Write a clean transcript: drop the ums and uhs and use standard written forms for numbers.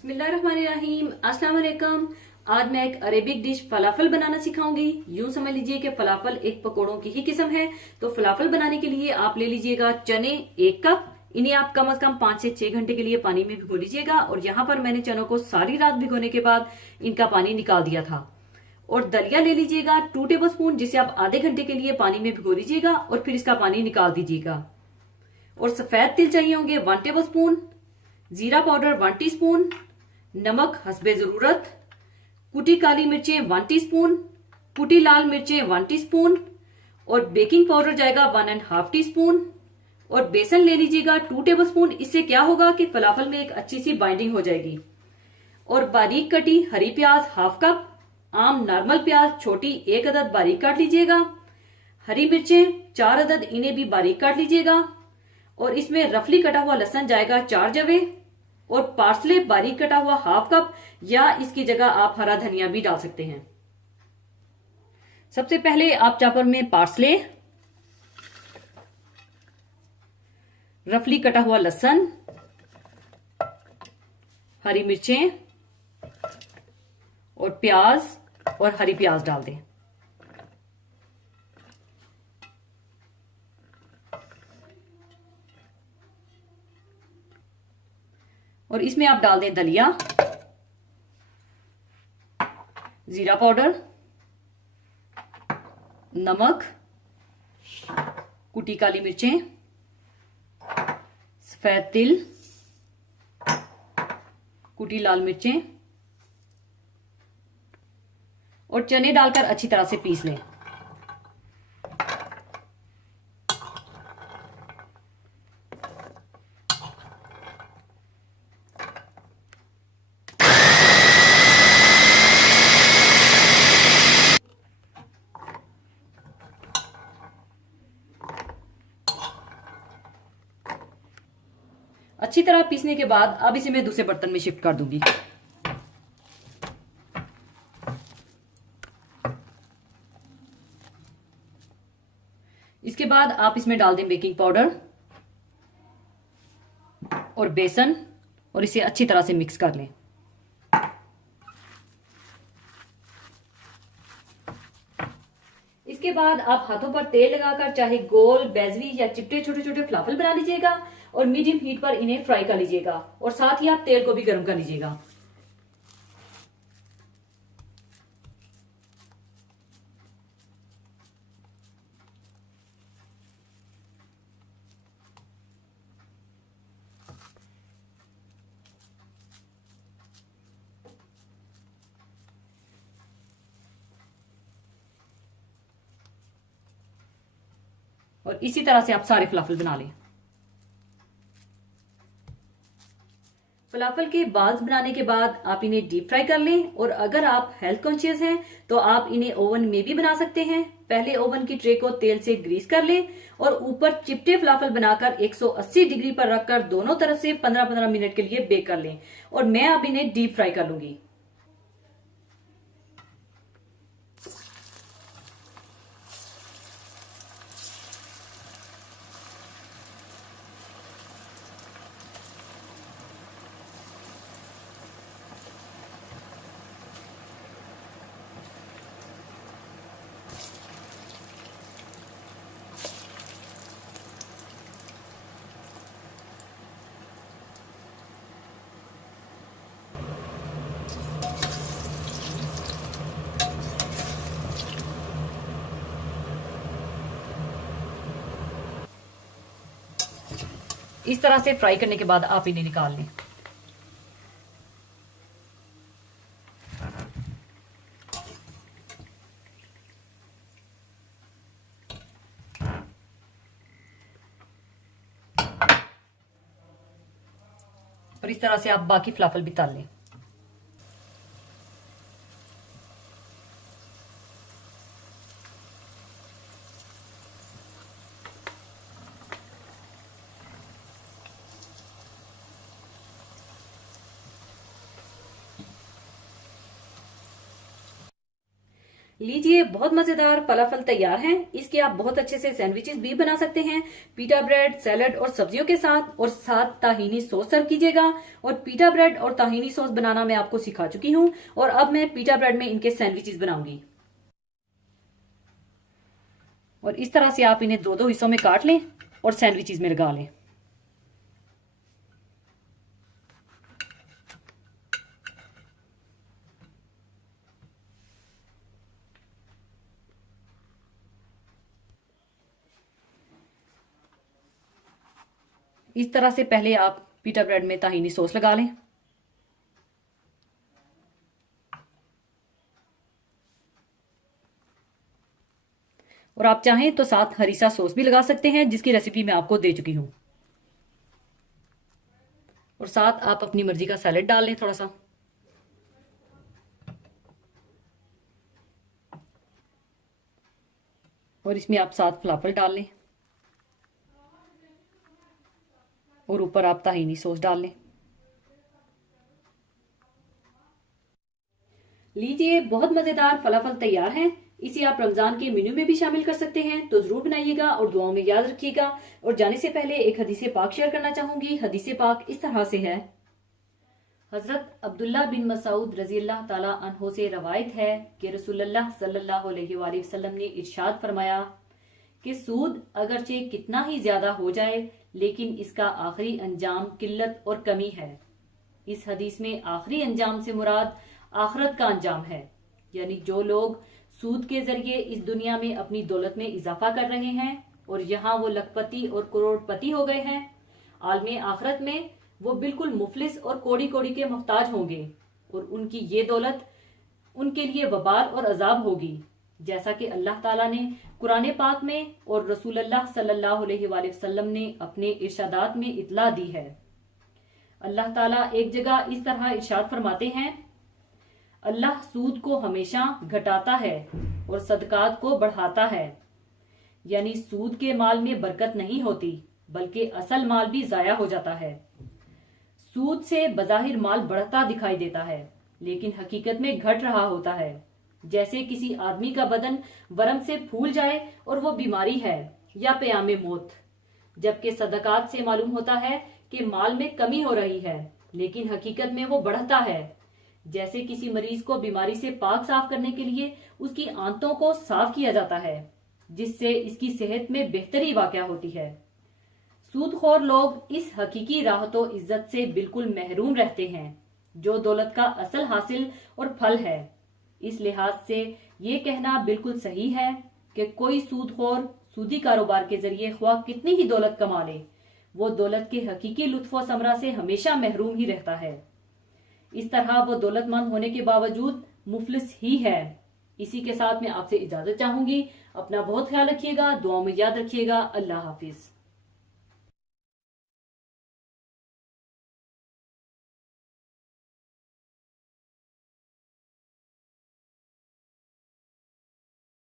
बिस्मिल्लाहिर्रहमानिर्रहीम। अस्सलाम वालेकुम। आज मैं एक अरेबिक डिश फलाफल बनाना सिखाऊंगी। यूं समझ लीजिए कि फलाफल एक पकोड़ों की ही किस्म है। तो फलाफल बनाने के लिए आप ले लीजिएगा चने 1 कप। इन्हें आप कम से कम 5 से 6 घंटे के लिए पानी में भिगो लीजिएगा। और यहाँ पर मैंने चनों को सारी रात भिगोने के बाद इनका पानी निकाल दिया था। और दलिया ले लीजिएगा 2 टेबल स्पून, जिसे आप आधे घंटे के लिए पानी में भिगो लीजिएगा और फिर इसका पानी निकाल दीजिएगा। और सफेद तिल चाहिए होंगे 1 टेबल स्पून, जीरा पाउडर 1 टीस्पून, नमक हस्बे जरूरत, कुटी काली मिर्चें 1 टीस्पून, कुटी लाल मिर्चें 1 टीस्पून और बेकिंग पाउडर जाएगा 1.5 टीस्पून। और बेसन ले लीजिएगा 2 टेबल स्पून। इससे क्या होगा कि फलाफल में एक अच्छी सी बाइंडिंग हो जाएगी। और बारीक कटी हरी प्याज 1/2 कप, आम नॉर्मल प्याज छोटी 1 अदद बारीक काट लीजिएगा, हरी मिर्चें 4 अदद, इन्हें भी बारीक काट लीजिएगा। और इसमें रफली कटा हुआ लहसुन जाएगा 4 जवे और पार्सले बारीक कटा हुआ 1/2 कप, या इसकी जगह आप हरा धनिया भी डाल सकते हैं। सबसे पहले आप चॉपर में पार्सले, रफली कटा हुआ लहसुन, हरी मिर्चें और प्याज और हरी प्याज डाल दें। और इसमें आप डाल दें दलिया, जीरा पाउडर, नमक, कुटी काली मिर्चें, सफेद तिल, कुटी लाल मिर्चें और चने डालकर अच्छी तरह से पीस लें। अच्छी तरह पीसने के बाद अब इसे मैं दूसरे बर्तन में शिफ्ट कर दूंगी। इसके बाद आप इसमें डाल दें बेकिंग पाउडर और बेसन और इसे अच्छी तरह से मिक्स कर लें। इसके बाद आप हाथों पर तेल लगाकर चाहे गोल, बेजवी या चिपटे छोटे छोटे फलाफल बना लीजिएगा और मीडियम हीट पर इन्हें फ्राई कर लीजिएगा। और साथ ही आप तेल को भी गर्म कर लीजिएगा। और इसी तरह से आप सारे फलाफल बना लें। फलाफल के बाल्स बनाने के बाद आप इन्हें डीप फ्राई कर लें। और अगर आप हेल्थ कॉन्शियस हैं तो आप इन्हें ओवन में भी बना सकते हैं। पहले ओवन की ट्रे को तेल से ग्रीस कर लें और ऊपर चिपटे फलाफल बनाकर 180 डिग्री पर रखकर दोनों तरफ से 15-15 मिनट के लिए बेक कर लें। और मैं अब इन्हें डीप फ्राई कर लूंगी। इस तरह से फ्राई करने के बाद आप इन्हें निकाल लें। और इस तरह से आप बाकी फलाफल भी तल लें। लीजिए, बहुत मजेदार फलाफल तैयार हैं। इसके आप बहुत अच्छे से सैंडविचेस भी बना सकते हैं, पीटा ब्रेड, सैलड और सब्जियों के साथ, और साथ ताहीनी सॉस सर्व कीजिएगा। और पीटा ब्रेड और ताहीनी सॉस बनाना मैं आपको सिखा चुकी हूँ, और अब मैं पीटा ब्रेड में इनके सैंडविचेस बनाऊंगी। और इस तरह से आप इन्हें दो दो हिस्सों में काट लें और सैंडविचेस में लगा लें। इस तरह से पहले आप पीटा ब्रेड में ताहीनी सॉस लगा लें। और आप चाहें तो साथ हरीसा सॉस भी लगा सकते हैं, जिसकी रेसिपी मैं आपको दे चुकी हूं। और साथ आप अपनी मर्जी का सैलेड डाल लें थोड़ा सा। और इसमें आप साथ फलाफल डाल लें, और ऊपर आप ताहीनी सॉस डाल लें। लीजिए, बहुत मजेदार फलाफल तैयार हैं। इसे आप रमजान के मेन्यू में भी शामिल कर सकते हैं, तो जरूर बनाइएगा और दुआओं में याद रखिएगा। और जाने से पहले एक हदीस पाक शेयर करना चाहूंगी। हदीस पाक इस तरह से है। हजरत अब्दुल्ला बिन मसूद रजी अल्लाह ताला अन्हो से रवायत है कि रसूलुल्लाह सल्लल्लाहु अलैहि वसल्लम ने इरशाद फरमाया कि सूद अगरचे कितना ही ज्यादा हो जाए, लेकिन इसका आखिरी अंजाम किल्लत और कमी है। इस हदीस में आखिरी अंजाम से मुराद आखिरत का अंजाम है, यानी जो लोग सूद के जरिए इस दुनिया में अपनी दौलत में इजाफा कर रहे हैं और यहाँ वो लखपति और करोड़पति हो गए हैं, आलमे आखिरत में वो बिल्कुल मुफलिस और कोड़ी कोड़ी के मोहताज होंगे, और उनकी ये दौलत उनके लिए वबाल और अजाब होगी। जैसा कि अल्लाह ताला ने कुरान पाक में और रसूलुल्लाह सल्लल्लाहु अलैहि वसल्लम ने अपने इरशादात में इतला दी है। अल्लाह ताला एक जगह इस तरह इरशाद फरमाते हैं, अल्लाह सूद को हमेशा घटाता है और सदकात को बढ़ाता है। यानी सूद के माल में बरकत नहीं होती, बल्कि असल माल भी जाया हो जाता है। सूद से बज़ाहिर माल बढ़ता दिखाई देता है, लेकिन हकीकत में घट रहा होता है। जैसे किसी आदमी का बदन वरम से फूल जाए और वो बीमारी है या प्यामे मौत, जबकि सदकात से मालूम होता है कि माल में कमी हो रही है, लेकिन हकीकत में वो बढ़ता है। जैसे किसी मरीज को बीमारी से पाक साफ करने के लिए उसकी आंतों को साफ किया जाता है, जिससे इसकी सेहत में बेहतरी वाक़या होती है। सूदखोर लोग इस हकीकी राहतो इज्जत से बिल्कुल महरूम रहते हैं, जो दौलत का असल हासिल और फल है। इस लिहाज से ये कहना बिल्कुल सही है कि कोई सूदखोर सूदी कारोबार के जरिए ख्वाह कितनी ही दौलत कमा ले, वो दौलत के हकीकी लुत्फ समरा से हमेशा महरूम ही रहता है। इस तरह वो दौलतमंद होने के बावजूद मुफलिस ही है। इसी के साथ मैं आपसे इजाजत चाहूंगी। अपना बहुत ख्याल रखिएगा, दुआओं में याद रखिएगा। अल्लाह हाफिज।